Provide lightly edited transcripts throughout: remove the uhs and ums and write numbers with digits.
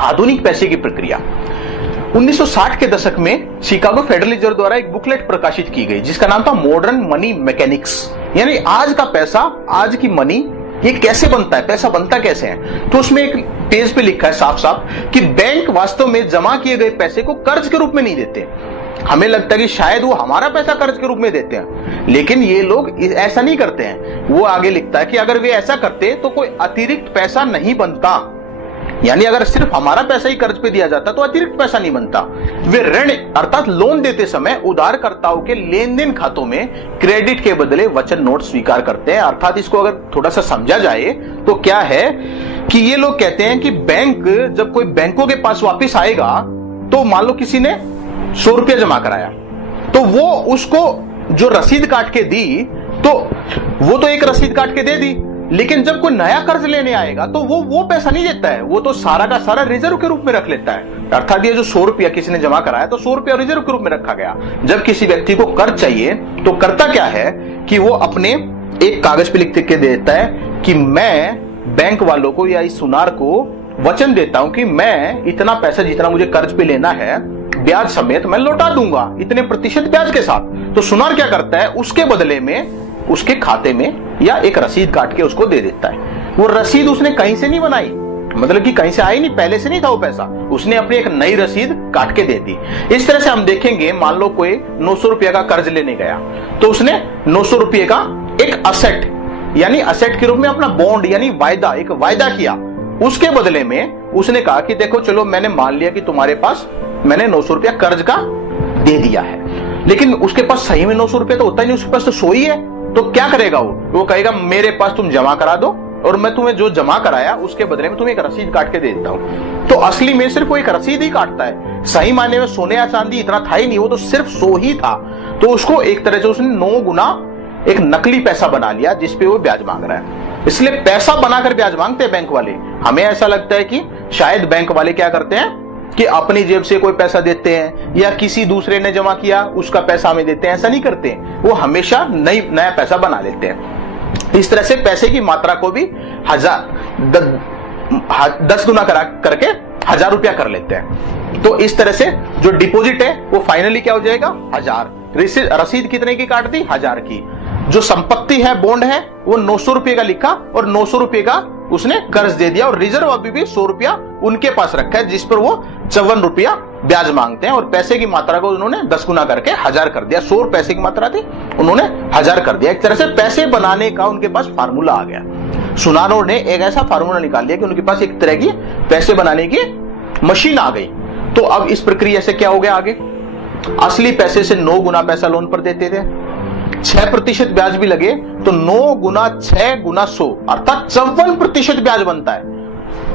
आधुनिक पैसे की प्रक्रिया। 1960 के दशक में शिकागो फेडरल रिजर्व द्वारा एक बुकलेट प्रकाशित की गई जिसका नाम था मॉडर्न मनी मैकेनिक्स, यानी आज का पैसा, आज की मनी ये कैसे बनता है, पैसा बनता कैसे है। तो उसमें एक पेज पे लिखा है साफ साफ कि बैंक वास्तव में जमा किए गए पैसे को कर्ज के रूप में नहीं देते। हमें लगता है कि शायद वो हमारा पैसा कर्ज के रूप में देते हैं, लेकिन ये लोग ऐसा नहीं करते हैं। वो आगे लिखता है कि अगर वे ऐसा करते तो कोई अतिरिक्त पैसा नहीं बनता, यानी अगर सिर्फ हमारा पैसा ही कर्ज पे दिया जाता तो अतिरिक्त पैसा नहीं बनता। वे ऋण अर्थात लोन देते समय उधारकर्ताओं के लेन देन खातों में क्रेडिट के बदले वचन नोट स्वीकार करते हैं। अर्थात इसको अगर थोड़ा सा समझा जाए तो क्या है कि ये लोग कहते हैं कि बैंक जब कोई बैंकों के पास वापिस आएगा तो मान लो किसी ने 100 रुपया जमा कराया तो वो उसको जो रसीद काट के दी तो वो तो एक रसीद काट के दे दी, लेकिन जब कोई नया कर्ज लेने आएगा तो वो पैसा नहीं देता है, वो तो सारा का सारा रिजर्व के रूप में रख लेता है। अर्थात ये जो 100 रुपया किसी ने जमा कराया तो 100 रुपया रिजर्व के रूप में रखा गया। जब किसी व्यक्ति को कर्ज चाहिए तो करता क्या है कि वो अपने एक कागज पे लिख के देता है कि मैं बैंक वालों को या इस सुनार को वचन देता हूं कि मैं इतना पैसा जितना मुझे कर्ज पे लेना है ब्याज समेत मैं लौटा दूंगा, इतने प्रतिशत ब्याज के साथ। तो सुनार क्या करता है, उसके बदले में उसके खाते में या एक रसीद काट के उसको दे देता है। वो रसीद उसने कहीं से नहीं बनाई, मतलब कि कहीं से आई नहीं, पहले से नहीं था वो पैसा, उसने अपनी एक नई रसीद काट के दे दी। इस तरह से हम देखेंगे, मान लो कोई 900 रुपये का कर्ज लेने गया तो उसने 900 रुपये का एक असेट यानी असेट के रूप में अपना बॉन्ड यानी वायदा, एक वायदा किया। उसके बदले में उसने कहा कि देखो चलो मैंने मान लिया कि तुम्हारे पास मैंने 900 रुपया कर्ज का दे दिया है, लेकिन उसके पास सही में 900 रुपया तो होता ही नहीं, उसके पास तो 100 ही है। तो क्या करेगा वो कहेगा मेरे पास तुम जमा करा दो और मैं तुम्हें जो जमा कराया उसके बदले में तुम्हें एक रसीद काट के दे देता हूं। तो असली में सिर्फ वो एक रसीद ही काटता है, सही मायने में सोने या चांदी इतना था ही नहीं, वो तो सिर्फ 100 ही था। तो उसको एक तरह से उसने 9 गुना एक नकली पैसा बना लिया जिसपे वो ब्याज मांग रहा है। इसलिए पैसा बनाकर ब्याज मांगते हैं बैंक वाले। हमें ऐसा लगता है कि शायद बैंक वाले क्या करते हैं कि अपनी जेब से कोई पैसा देते हैं या किसी दूसरे ने जमा किया उसका पैसा हमें देते हैं, ऐसा नहीं करते। वो हमेशा नया पैसा बना लेते हैं। इस तरह से पैसे की मात्रा को भी 10 गुना करके 1000 रुपया कर लेते हैं। तो इस तरह से जो डिपॉजिट है वो फाइनली क्या हो जाएगा, 1000। रसीद कितने की काट दी, 1000 की। जो संपत्ति है, बॉन्ड है, वो 900 रुपये का लिखा और 900 रुपये का उसने कर्ज दे दिया और रिजर्व अभी भी 100 रुपया उनके पास रखा है जिस पर वो 54 रुपया ब्याज मांगते हैं। और पैसे की मात्रा को उन्होंने 10 गुना करके 1000 कर दिया। 100 पैसे की मात्रा थी, उन्होंने 1000 कर दिया। एक तरह से पैसे बनाने का उनके पास फार्मूला आ गया। सुनारों ने एक ऐसा फार्मूला निकाल लिया कि उनके पास एक तरह की पैसे बनाने की मशीन आ गई। तो अब इस प्रक्रिया से क्या हो गया आगे, असली पैसे से 9 गुना पैसा लोन पर देते थे, 6% ब्याज भी लगे तो 9 गुना 6 गुना 100 अर्थात 54% ब्याज बनता है।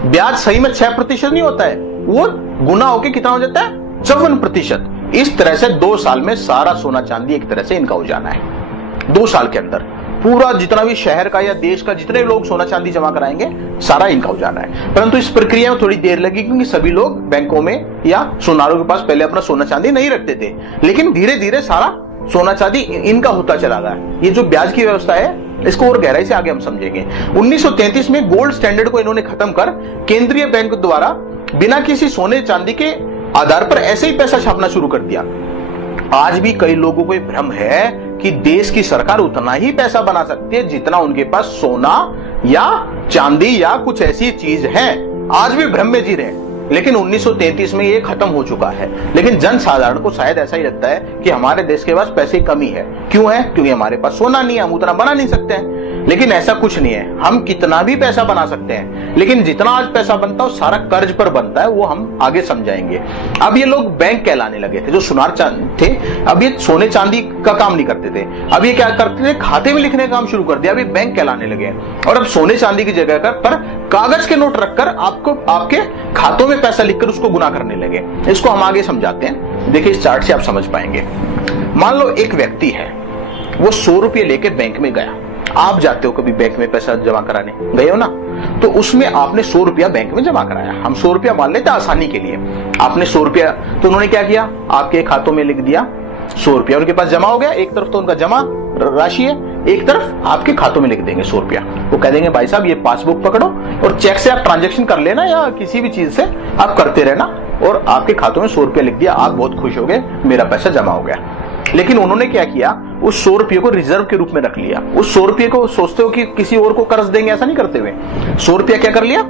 ब्याज सही में 6% नहीं होता है, वो गुना होके कितना हो जाता है, 54%। इस तरह से 2 साल में सारा सोना चांदी एक तरह से इनका हो जाना है। 2 साल के अंदर पूरा जितना भी शहर का या देश का जितने लोग सोना चांदी जमा कराएंगे सारा इनका हो जाना है। परंतु इस प्रक्रिया में थोड़ी देर लगी क्योंकि सभी लोग बैंकों में या सुनारों के पास पहले अपना सोना चांदी नहीं रखते थे, लेकिन धीरे धीरे सारा सोना चांदी इनका होता चला गया। ये जो ब्याज की व्यवस्था है इसको और गहराई से आगे हम समझेंगे। 1933 में गोल्ड स्टैंडर्ड को इन्होंने खत्म कर केंद्रीय बैंक द्वारा बिना किसी सोने चांदी के आधार पर ऐसे ही पैसा छापना शुरू कर दिया। आज भी कई लोगों को भ्रम है कि देश की सरकार उतना ही पैसा बना सकती है जितना उनके पास सोना या चांदी या कुछ ऐसी चीज है। आज भी भ्रम में जी रहे हैं, लेकिन 1933 में ये खत्म हो चुका है। लेकिन जन साधारण को शायद ऐसा ही लगता है कि हमारे देश के पास पैसे की कमी है। क्यों है? क्योंकि हमारे पास सोना नहीं है, हम उतना बना नहीं सकते हैं। लेकिन ऐसा कुछ नहीं है, हम कितना भी पैसा बना सकते हैं, लेकिन जितना आज पैसा बनता है वो सारा कर्ज पर बनता है, वो हम आगे समझाएंगे। अब ये लोग बैंक कहलाने लगे थे, जो सुनार थे अब ये सोने चांदी का काम नहीं करते थे, अब ये क्या करते थे, खाते में लिखने का काम शुरू कर दिया। अभी बैंक कहलाने लगे और अब सोने चांदी की जगह पर कागज के नोट रखकर आपको आपके खातों में पैसा लिखकर उसको गुना करने लगे। इसको हम आगे समझाते हैं, देखिए इस चार्ट से आप समझ पाएंगे। मान लो एक व्यक्ति है, वो 100 रुपये लेके बैंक में गया। आप जाते हो कभी बैंक में पैसा जमा कराने, गए हो ना, तो उसमें आपने 100 रुपया बैंक में जमा कराया। हम 100 रुपया मान लेते आसानी के लिए, आपने 100 रुपया, तो उन्होंने क्या किया, आपके खातों में लिख दिया 100 रुपया, उनके पास जमा हो गया। एक तरफ तो उनका जमा राशि है, एक तरफ आपके खातों में लिख देंगे 100 रुपया। वो कह देंगे भाई साहब ये पासबुक पकड़ो और चेक से आप ट्रांजेक्शन कर लेना या किसी भी चीज से आप करते रहना, और आपके खातों में 100 रुपया लिख दिया, आप बहुत खुश हो गए, मेरा पैसा जमा हो गया। लेकिन उन्होंने क्या किया, उस 100 रुपये को रिजर्व के रूप में रख लिया। उस 100 रुपये को सोचते हो कि किसी और को कर्ज देंगे, ऐसा नहीं करते हुए 100 रुपया क्या कर लिया,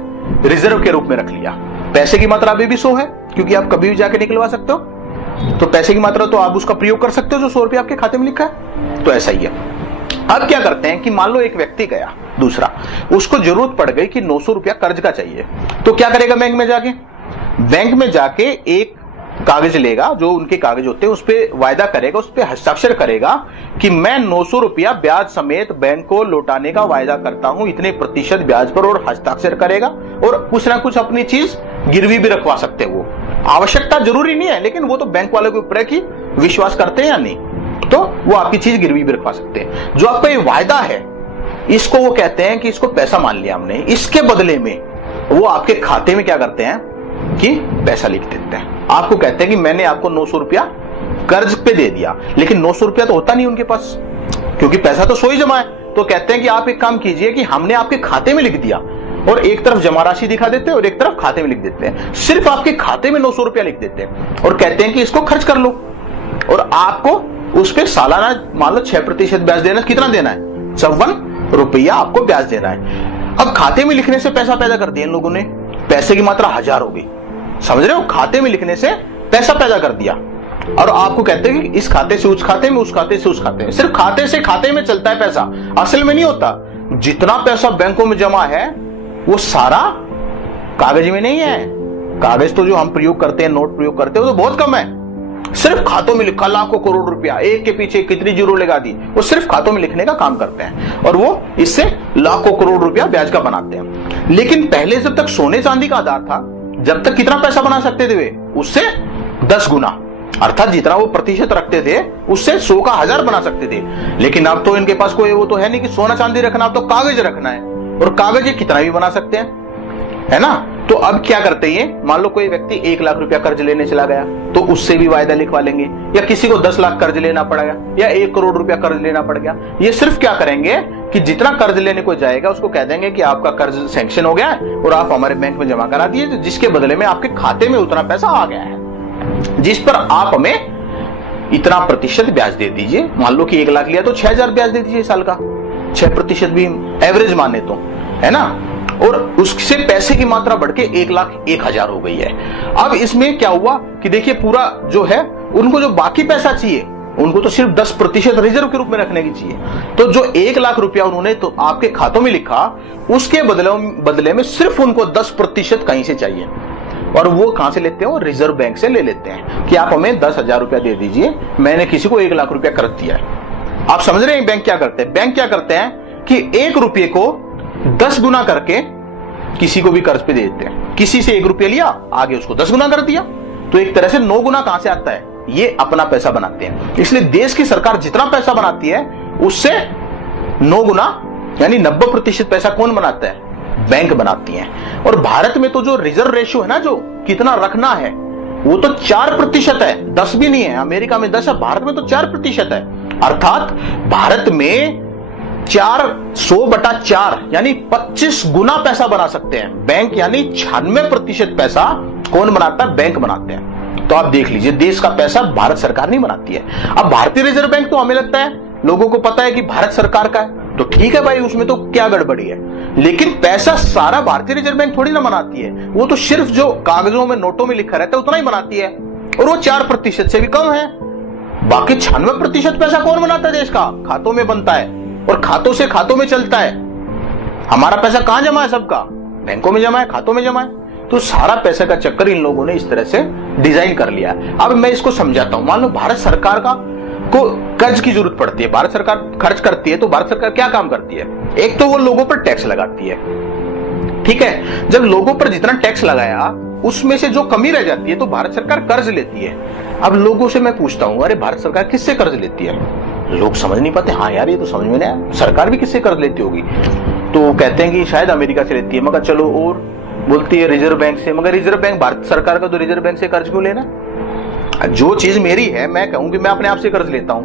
रिजर्व के रूप में रख लिया। पैसे की मात्रा अभी भी 100 है, क्योंकि आप कभी भी जाके निकलवा सकते हो, तो पैसे की मात्रा तो आप उसका प्रयोग कर सकते हो जो 100 रुपया आपके खाते में लिखा है। तो ऐसा ही है। अब क्या करते हैं कि मान लो एक व्यक्ति गया दूसरा, उसको जरूरत पड़ गई कि 900 रुपया कर्ज का चाहिए, तो क्या करेगा, बैंक में जाके एक कागज लेगा, जो उनके कागज होते हैं उस पे वायदा करेगा, उस पे हस्ताक्षर करेगा कि मैं 900 रुपया ब्याज समेत बैंक को लौटाने का वायदा करता हूं इतने प्रतिशत ब्याज पर, और हस्ताक्षर करेगा, और कुछ ना कुछ अपनी चीज गिरवी भी रखवा सकते हैं। वो आवश्यकता जरूरी नहीं है, लेकिन वो तो बैंक वाले के ऊपर है कि विश्वास करते हैं या नहीं, तो वो आपकी चीज गिरवी भी रखवा सकते हैं। जो आपका ये वायदा है, इसको वो कहते हैं कि इसको पैसा मान लिया हमने, इसके बदले में वो आपके खाते में क्या करते हैं कि पैसा लिख देते हैं। आपको कहते हैं कि मैंने आपको 900 रुपया कर्ज पे दे दिया, लेकिन 900 रुपया तो होता नहीं उनके पास, क्योंकि पैसा तो 100 ही जमा है। तो कहते हैं कि आप एक काम कीजिए कि हमने आपके खाते में लिख दिया, और एक तरफ जमा राशि दिखा देते हैं और एक तरफ खाते में लिख देते हैं। सिर्फ आपके खाते में 900 रुपया लिख देते हैं और कहते हैं कि इसको खर्च कर लो, और आपको उस पर सालाना मान लो 6% ब्याज देना। कितना देना है, 54 रुपया आपको ब्याज देना है। अब खाते में लिखने से पैसा पैदा कर दिया इन लोगों ने, पैसे की मात्रा 1000 हो गई, समझ रहे हो, खाते में लिखने से पैसा पैदा कर दिया। और आपको कहते हैं कि इस खाते से उस खाते में, उस खाते से उस खाते में, सिर्फ खाते से खाते में चलता है पैसा, असल में नहीं होता। जितना पैसा बैंकों में जमा है वो सारा कागज में नहीं है। कागज तो जो हम प्रयोग करते हैं, नोट प्रयोग करते हैं, वो तो बहुत कम है। सिर्फ खातों में लिखा लाखों करोड़ रुपया, एक के पीछे कितनी जीरो लगा दी, वो सिर्फ खातों में लिखने का काम करते हैं, और वो इससे लाखों करोड़ रुपया ब्याज का बनाते हैं। लेकिन पहले जब तक सोने चांदी का आधार था, जब तक कितना पैसा बना सकते थे वे, उससे 10 गुना, अर्थात जितना वो प्रतिशत रखते थे उससे 100 का 1000 बना सकते थे। लेकिन अब तो इनके पास कोई वो तो है नहीं कि सोना चांदी रखना, अब तो कागज रखना है, और कागज ये कितना भी बना सकते हैं, है ना। तो अब क्या करते हैं, मान लो कोई व्यक्ति 1 लाख रुपया कर्ज लेने चला गया, तो उससे भी वायदा लिखवा लेंगे, या किसी को 10 लाख कर्ज लेना पड़ेगा, या 1 करोड़ रुपया कर्ज लेना पड़ गया। ये सिर्फ क्या करेंगे कि जितना कर्ज लेने को जाएगा उसको कह देंगे कि आपका कर्ज सैंक्शन हो गया है और आप हमारे बैंक में जमा करा दिए, जिसके बदले में आपके खाते में उतना पैसा आ गया है, जिस पर आप हमें इतना प्रतिशत ब्याज दे दीजिए। मान लो कि 1 लाख लिया तो 6000 ब्याज दे दीजिए साल का, 6% भी एवरेज माने तो, है ना। और उससे पैसे की मात्रा बढ़ के 1,01,000 हो गई है। अब इसमें क्या हुआ कि देखिए, पूरा जो है उनको जो बाकी पैसा चाहिए, उनको तो सिर्फ 10% रिजर्व के रूप में रखने की चाहिए। तो जो 1 लाख रुपया उन्होंने तो आपके खातों में लिखा, उसके बदले में सिर्फ उनको 10% कहीं से चाहिए, और वो कहां से लेते हैं, वो रिजर्व बैंक से ले लेते हैं कि आप हमें 10,000 रुपया दे दीजिए, मैंने किसी को 1 लाख रुपया कर्ज दिया है। आप समझ रहे हैं बैंक क्या करते हैं, बैंक क्या करते हैं कि 1 रुपये को 10 गुना करके किसी को भी कर्ज पे दे देते हैं। किसी से 1 रुपया लिया, आगे उसको 10 गुना कर दिया, तो एक तरह से 9 गुना कहां से आता है, ये अपना पैसा बनाते हैं। इसलिए देश की सरकार जितना पैसा बनाती है उससे 9 गुना यानी 90% पैसा कौन बनाता है, बैंक बनाती है। और भारत में तो जो रिजर्व रेशियो है ना, जो कितना रखना है, वो तो 4% है, 10 भी नहीं है। अमेरिका में 10 है, भारत में तो 4% है। अर्थात भारत में 400/4 यानी 25 गुना पैसा बना सकते हैं बैंक, यानी 96% पैसा कौन बनाता है, बैंक बनाते हैं। तो आप देख लीजिए, देश का पैसा भारत सरकार नहीं बनाती है। अब भारतीय रिजर्व बैंक तो हमें लगता है लोगों को पता है कि भारत सरकार का है, तो ठीक है भाई, उसमें तो क्या गड़बड़ी है। लेकिन पैसा सारा भारतीय रिजर्व बैंक थोड़ी ना बनाती है, वो तो सिर्फ जो कागजों में, नोटों में लिखा रहता है उतना ही बनाती है, और वो 4% से भी कम है। बाकी 96% पैसा कौन बनाता है, देश का खातों में बनता है, और खातों से खातों में चलता है। हमारा पैसा कहां जमा है, सबका बैंकों में जमा है, खातों में जमा है। तो सारा पैसे का चक्कर इन लोगों ने इस तरह से डिजाइन कर लिया। अब मैं इसको समझाता हूं। मान लो भारत सरकार को कर्ज की जरूरत पड़ती है, भारत सरकार खर्च करती है, तो भारत सरकार क्या काम करती है, एक तो वो लोगों पर टैक्स लगाती है, ठीक है। जब लोगों पर जितना टैक्स लगाया उसमें से जो कमी रह जाती है तो भारत सरकार कर्ज लेती है। अब लोगों से मैं पूछता हूं, अरे भारत सरकार किससे कर्ज लेती है, लोग समझ नहीं पाते। हाँ यार, ये तो समझ में नहीं आया, सरकार भी किससे कर्ज लेती होगी, तो कहते हैं कि शायद अमेरिका से लेती है, मगर चलो और बोलती है रिजर्व बैंक से। मगर रिजर्व बैंक भारत सरकार का, तो रिजर्व बैंक से कर्ज क्यों लेना, जो चीज मेरी है मैं कहूं कि मैं अपने आप से कर्ज लेता हूं,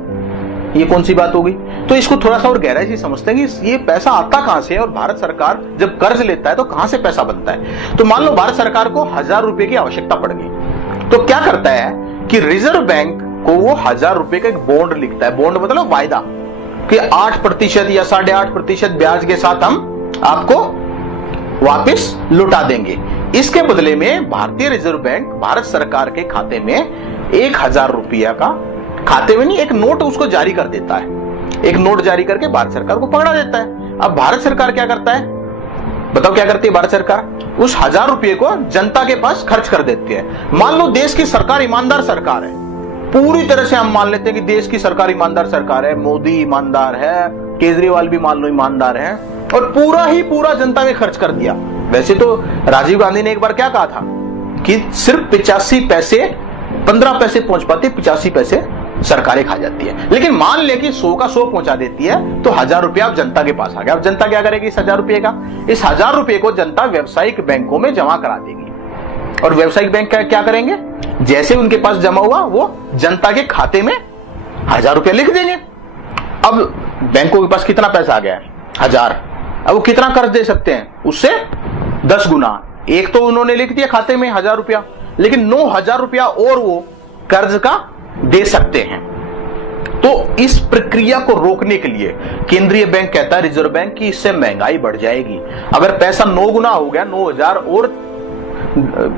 ये कौन सी बात हो गई। तो इसको थोड़ा सा और गहराई से समझते हैं कि ये पैसा आता कहां से है और भारत सरकार जब कर्ज लेता है तो कहां से पैसा बनता है। तो मान लो भारत सरकार को 1000 रुपए की आवश्यकता पड़ गई, तो क्या करता है कि रिजर्व बैंक को वो 1000 रुपए का एक बॉन्ड लिखता है। बॉन्ड मतलब वायदा कि 8% या 8.5% ब्याज के साथ हम आपको वापस लौटा देंगे। इसके बदले में भारतीय रिजर्व बैंक भारत सरकार के खाते में 1000 रुपया का, खाते में नहीं, एक नोट उसको जारी कर देता है। एक नोट जारी करके भारत सरकार को पकड़ा देता है। अब भारत सरकार क्या करता है, बताओ क्या करती है भारत सरकार? उस 1000 रुपये को जनता के पास खर्च कर देती है। मान लो देश की सरकार ईमानदार सरकार है, पूरी तरह से हम मान लेते हैं कि देश की सरकार ईमानदार सरकार है, मोदी ईमानदार है, केजरीवाल भी मान लो ईमानदार है, और पूरा ही पूरा जनता में खर्च कर दिया। वैसे तो राजीव गांधी ने एक बार क्या कहा था कि सिर्फ 85 पैसे, 15 पैसे पहुंच पाते, 85 पैसे सरकारें खा जाती है। लेकिन मान ले कि 100 का 100 पहुंचा देती है, तो 1000 रुपया अब जनता के पास आ गया। अब जनता क्या करेगी इस 1000 रुपये का? इस 1000 रुपये को जनता व्यावसायिक बैंकों में जमा करा देगी, और व्यावसायिक बैंक क्या करेंगे, जैसे उनके पास जमा हुआ वो जनता के खाते में 1000 रुपया लिख देंगे। अब बैंकों के पास कितना पैसा आ गया है? 1000। अब वो कितना कर्ज दे सकते हैं? उससे 10 गुना। एक तो उन्होंने लिख दिया खाते में 1000 रुपया, लेकिन 9000 रुपया और वो कर्ज का दे सकते हैं। तो इस प्रक्रिया को रोकने के लिए केंद्रीय बैंक कहता है रिजर्व बैंक की इससे महंगाई बढ़ जाएगी। अगर पैसा 9 गुना हो गया, 9000 और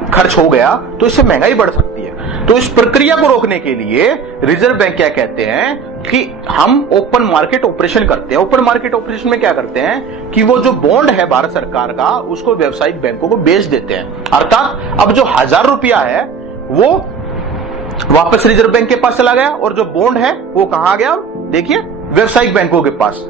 खर्च हो गया, तो इससे महंगाई बढ़ सकती है। तो इस प्रक्रिया को रोकने के लिए रिजर्व बैंक क्या कहते हैं कि हम ओपन मार्केट ऑपरेशन करते हैं। ओपन मार्केट ऑपरेशन में क्या करते हैं कि वो जो बॉन्ड है भारत सरकार का, उसको व्यावसायिक बैंकों को बेच देते हैं। अर्थात अब जो 1000 रुपया है वो वापस रिजर्व बैंक के पास चला गया, और जो बॉन्ड है वो कहां गया? देखिए व्यावसायिक बैंकों के पास।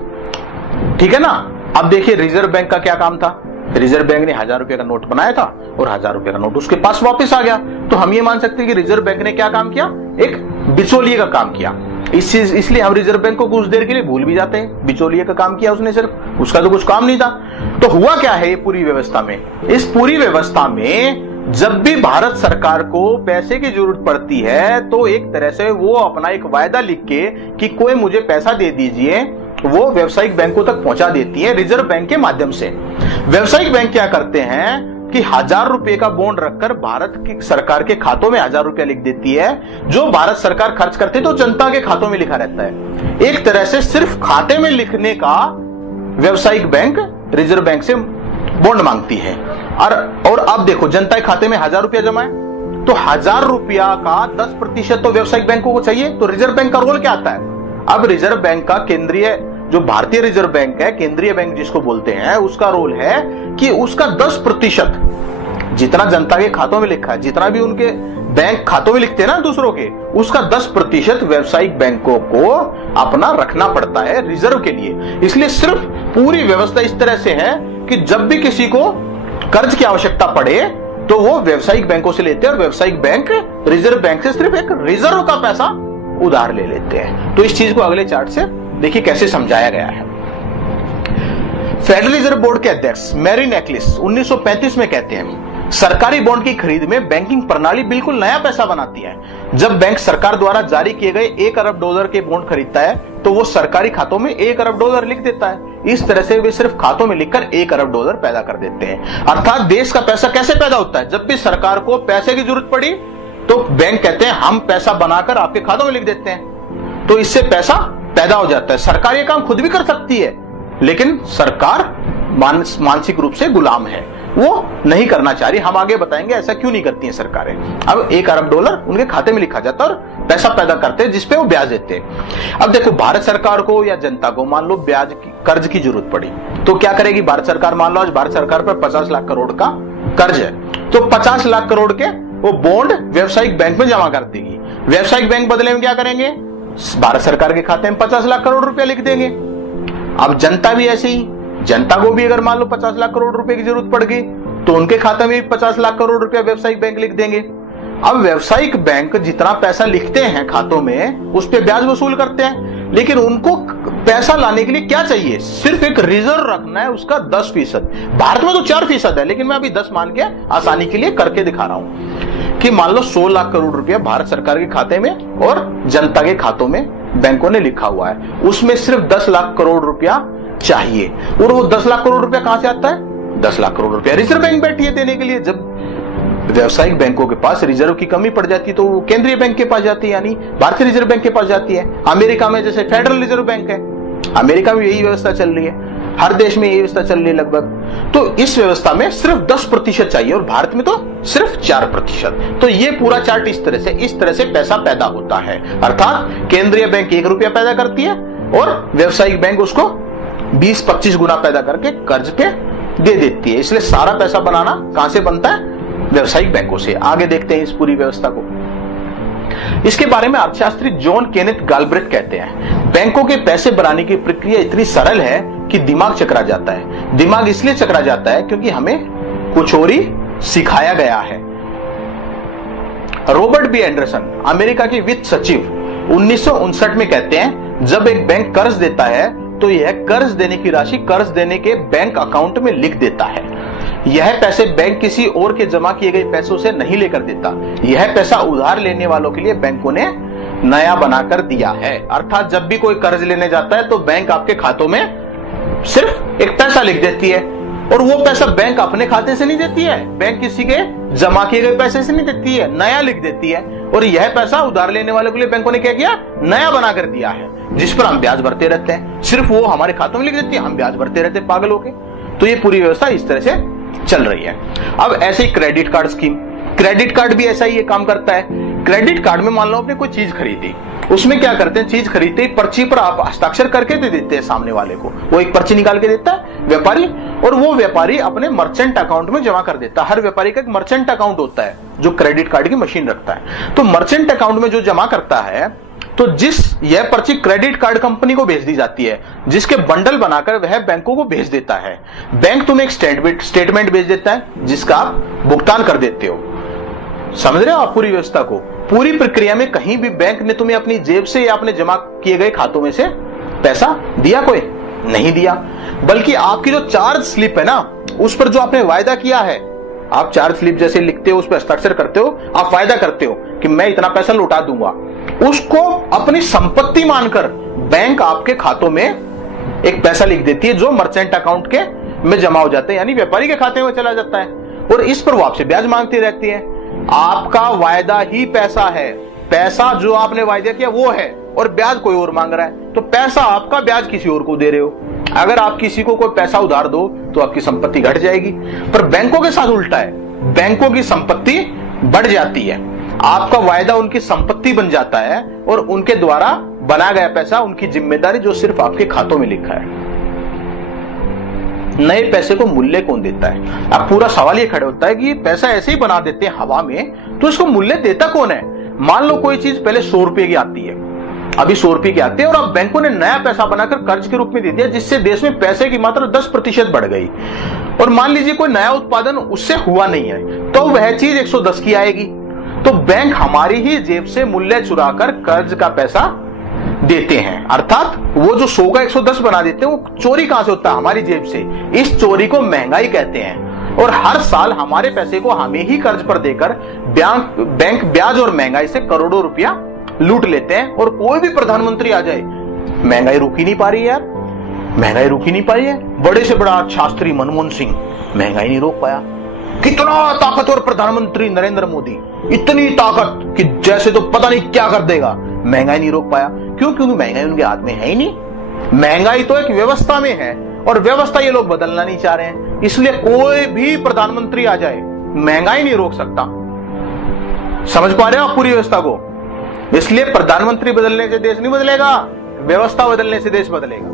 ठीक है ना। अब देखिए रिजर्व बैंक का क्या काम था। रिजर्व बैंक ने 1000 रुपए का नोट बनाया था और 1000 रुपए का नोट उसके पास वापस आ गया। तो हम ये मान सकते हैं कि रिजर्व बैंक ने क्या काम किया? एक बिचौलिए का काम किया। इसलिए हम रिजर्व बैंक को कुछ देर के लिए भूल भी जाते हैं, बिचौलिए का काम किया उसने, सिर्फ उसका तो कुछ काम नहीं था। तो हुआ क्या है ये पूरी व्यवस्था में? इस पूरी व्यवस्था में जब भी भारत सरकार को पैसे की जरूरत पड़ती है, तो एक तरह से वो अपना एक वायदा लिख के कि कोई मुझे पैसा दे दीजिए, वो व्यावसायिक बैंकों तक पहुंचा देती है रिजर्व बैंक के माध्यम से। व्यावसायिक बैंक क्या करते हैं कि 1000 रुपए का बॉन्ड रखकर भारत की सरकार के खातों में 1000 रुपया लिख देती है। जो भारत सरकार खर्च करती है तो जनता के खातों में लिखा रहता है। एक तरह से सिर्फ खाते में लिखने का व्यावसायिक बैंक रिजर्व बैंक से बॉन्ड मांगती है। और अब देखो जनता के खाते में 1000 रुपया जमा है, तो 1000 रुपया का 10% तो व्यावसायिक बैंकों को चाहिए। तो रिजर्व बैंक का रोल क्या आता है? अब रिजर्व बैंक का केंद्रीय, जो भारतीय रिजर्व बैंक है, केंद्रीय बैंक जिसको बोलते हैं, उसका रोल है कि उसका 10% जितना जनता के खातों में लिखा है, जितना भी उनके बैंक खातों में लिखते हैं ना दूसरों के, उसका 10% व्यावसायिक बैंकों को अपना रखना पड़ता है रिजर्व के लिए। इसलिए सिर्फ पूरी व्यवस्था इस तरह से है कि जब भी किसी को कर्ज की आवश्यकता पड़े तो वो व्यावसायिक बैंकों से लेते हैं, और व्यावसायिक बैंक रिजर्व बैंक से सिर्फ एक रिजर्व का पैसा उधार ले लेते हैं। तो इस चीज को अगले चार्ट से देखिए कैसे समझाया गया है। फेडरल रिजर्व बोर्ड के अध्यक्ष मैरी एक्लिस 1935 में कहते हैं, सरकारी बॉन्ड की खरीद में बैंकिंग प्रणाली बिल्कुल नया पैसा बनाती है। जब बैंक सरकार द्वारा जारी किए गए $1 अरब के बॉन्ड खरीदता है तो वो सरकारी खातों में $1 अरब लिख देता है। इस तरह से वे सिर्फ खातों में लिखकर $1 अरब पैदा कर देते हैं। अर्थात देश का पैसा कैसे पैदा होता है? जब भी सरकार को पैसे की जरूरत पड़ी तो बैंक कहते हैं हम पैसा बनाकर आपके खातों में लिख देते हैं, तो इससे पैसा पैदा हो जाता है। सरकार ये काम खुद भी कर सकती है, लेकिन सरकार मानसिक रूप से गुलाम है, वो नहीं करना चाह रही। हम आगे बताएंगे ऐसा क्यों नहीं करती हैं सरकारें। अब $1 अरब उनके खाते में लिखा जाता है और पैसा पैदा करते हैं जिसपे वो ब्याज देते हैं। अब देखो भारत सरकार को या जनता को मान लो ब्याज की, कर्ज की जरूरत पड़ी तो क्या करेगी भारत सरकार? मान लो आज भारत सरकार पर 50 लाख करोड़ का कर्ज है, तो 50 लाख करोड़ के वो बॉन्ड व्यावसायिक बैंक में जमा कर देगी। व्यावसायिक बैंक बदले में क्या करेंगे? भारत सरकार के खाते में 50 लाख करोड़ रुपया लिख देंगे। अब जनता भी ऐसे ही, जनता को भी अगर मान लो 50 लाख करोड़ रुपए की जरूरत पड़ गई तो उनके खाते में भी 50 लाख करोड़ रुपया व्यावसायिक बैंक लिख देंगे। अब व्यावसायिक बैंक जितना पैसा लिखते हैं खातों में उस पर ब्याज वसूल करते हैं, लेकिन उनको पैसा लाने के लिए क्या चाहिए? सिर्फ एक रिजर्व रखना है, उसका 10%। भारत में तो 4% है, लेकिन मैं अभी 10 मान के आसानी के लिए करके दिखा रहा हूं कि मान लो 100 लाख करोड़ रुपया भारत सरकार के खाते में और जनता के खातों में बैंकों ने लिखा हुआ है, उसमें सिर्फ 10 लाख करोड़ रुपया चाहिए। और वो 10 लाख करोड़ रुपया कहां से आता है? 10 लाख करोड़ रुपया रिजर्व बैंक बैठी है देने के लिए। जब व्यवसायिक बैंकों के पास रिजर्व की कमी पड़ जाती है तो वो केंद्रीय बैंक के पास जाती है, यानी भारतीय रिजर्व बैंक के पास जाती है। अमेरिका में जैसे फेडरल रिजर्व बैंक है, अमेरिका में यही व्यवस्था चल रही है, हर देश में यही व्यवस्था चल रही है लगभग। तो इस व्यवस्था में सिर्फ 10% चाहिए और भारत में तो सिर्फ 4%। तो ये पूरा चार्ट इस तरह से पैसा पैदा होता है। अर्थात केंद्रीय बैंक 1 रुपया पैदा करती है और व्यवसायिक बैंक उसको 20-25 गुना पैदा करके कर्ज पे दे देती है। इसलिए सारा पैसा बनाना कहां से बनता है? व्यवसायिक बैंकों से। आगे देखते हैं इस पूरी व्यवस्था को। इसके बारे में अर्थशास्त्री जॉन केनेथ गालब्रेथ कहते हैं, बैंकों के पैसे बनाने की प्रक्रिया इतनी सरल है कि दिमाग चकरा जाता है। दिमाग इसलिए चकरा जाता है क्योंकि हमें कुछ और ही सिखाया गया है। रॉबर्ट बी एंडरसन, अमेरिका के वित्त सचिव, 1959 में कहते हैं, जब एक बैंक कर्ज देता है तो यह कर्ज देने की राशि कर्ज देने के बैंक अकाउंट में लिख देता है। यह पैसे बैंक किसी और के जमा किए गए पैसों से नहीं लेकर देता। यह पैसा उधार लेने वालों के लिए बैंकों ने नया बनाकर दिया है। अर्थात जब भी कोई कर्ज लेने जाता है तो बैंक आपके खातों में सिर्फ एक पैसा लिख देती है और वो पैसा बैंक अपने खाते से नहीं देती है, बैंक किसी के जमा किए गए पैसे से नहीं देती है, नया लिख देती है। और यह पैसा उधार लेने वालों के लिए बैंकों ने क्या किया? नया बनाकर दिया है, जिस पर हम ब्याज भरते रहते हैं। सिर्फ वो हमारे खातों में लिख देती है, हम ब्याज भरते रहते हैं पागल होके। तो ये पूरी व्यवस्था इस तरह से चल रही है। अब ऐसे ही credit card scheme, credit card भी ऐसा ही ये काम करता है। क्रेडिट कार्ड में मान लो आपने कोई चीज खरीदी, उसमें क्या करते हैं, चीज खरीदते ही पर्ची पर आप हस्ताक्षर करके दे देते हैं सामने वाले को। वो एक पर्ची निकाल के देता है व्यापारी, और वो व्यापारी अपने मर्चेंट अकाउंट में जमा कर देता है। हर व्यापारी का एक मर्चेंट अकाउंट होता है जो क्रेडिट कार्ड की मशीन रखता है। तो मर्चेंट अकाउंट में जो जमा करता है, तो यह पर्ची क्रेडिट कार्ड कंपनी को भेज दी जाती है, जिसके बंडल बनाकर वह बैंकों को भेज देता है। बैंक तुम्हें एक स्टेटमेंट भेज देता है जिसका आप भुगतान कर देते हो। समझ रहे हो आप पूरी व्यवस्था को? पूरी प्रक्रिया में कहीं भी बैंक ने तुम्हें अपनी जेब से या अपने जमा किए गए खातों में से पैसा दिया? कोई नहीं दिया। बल्कि आपकी जो चार्ज स्लिप है ना, उस पर जो आपने वायदा किया है, आप चार्ज स्लिप जैसे लिखते हो, उस पर हस्ताक्षर करते हो, आप वायदा करते हो कि मैं इतना पैसा लौटा दूंगा, उसको अपनी संपत्ति मानकर बैंक आपके खातों में एक पैसा लिख देती है जो मर्चेंट अकाउंट के में जमा हो जाता है, यानी व्यापारी के खाते में चला जाता है। और इस पर वो आपसे ब्याज मांगती रहती है। आपका वायदा ही पैसा है, पैसा जो आपने वायदा किया वो है, और ब्याज कोई और मांग रहा है। तो पैसा आपका, ब्याज किसी और को दे रहे हो। अगर आप किसी को कोई पैसा उधार दो तो आपकी संपत्ति घट जाएगी, पर बैंकों के साथ उल्टा है, बैंकों की संपत्ति बढ़ जाती है। आपका वायदा उनकी संपत्ति बन जाता है और उनके द्वारा बनाया गया पैसा उनकी जिम्मेदारी, जो सिर्फ आपके खातों में लिखा है। नए पैसे को मूल्य कौन देता है? अब पूरा सवाल ये खड़ा होता है कि पैसा ऐसे ही बना देते हैं हवा में, तो इसको मूल्य देता कौन है? मान लो कोई चीज पहले 100 रुपए की आती है, अभी 100 रुपए की आती है, और अब बैंकों ने नया पैसा बनाकर कर्ज के रूप में दे दिया, जिससे देश में पैसे की मात्रा 10% बढ़ गई। और मान लीजिए कोई नया उत्पादन उससे हुआ नहीं है, तो वह चीज 110 की आएगी। तो बैंक हमारी ही जेब से मूल्य चुराकर कर्ज का पैसा देते हैं। अर्थात वो जो 100 का 110 बना देते हैं, वो चोरी कहां से होता है? हमारी जेब से। इस चोरी को महंगाई कहते हैं। और हर साल हमारे पैसे को हमें ही कर्ज पर देकर बैंक ब्याज और महंगाई से करोड़ों रुपया लूट लेते हैं। और कोई भी प्रधानमंत्री आ जाए, महंगाई रुक ही नहीं पा रही है यार, महंगाई रुक ही नहीं पाई है। बड़े से बड़ा शास्त्री मनमोहन सिंह महंगाई नहीं रोक पाया। कितना ताकतवर प्रधानमंत्री नरेंद्र मोदी, इतनी ताकत कि जैसे तो पता नहीं क्या कर देगा, महंगाई नहीं रोक पाया। क्यों? क्योंकि महंगाई उनके हाथ में है ही नहीं। महंगाई तो एक व्यवस्था में है, और व्यवस्था ये लोग बदलना नहीं चाह रहे हैं। इसलिए कोई भी प्रधानमंत्री आ जाए, महंगाई नहीं रोक सकता। समझ पा रहे हो आप पूरी व्यवस्था को? इसलिए प्रधानमंत्री बदलने से देश नहीं बदलेगा, व्यवस्था बदलने से देश बदलेगा।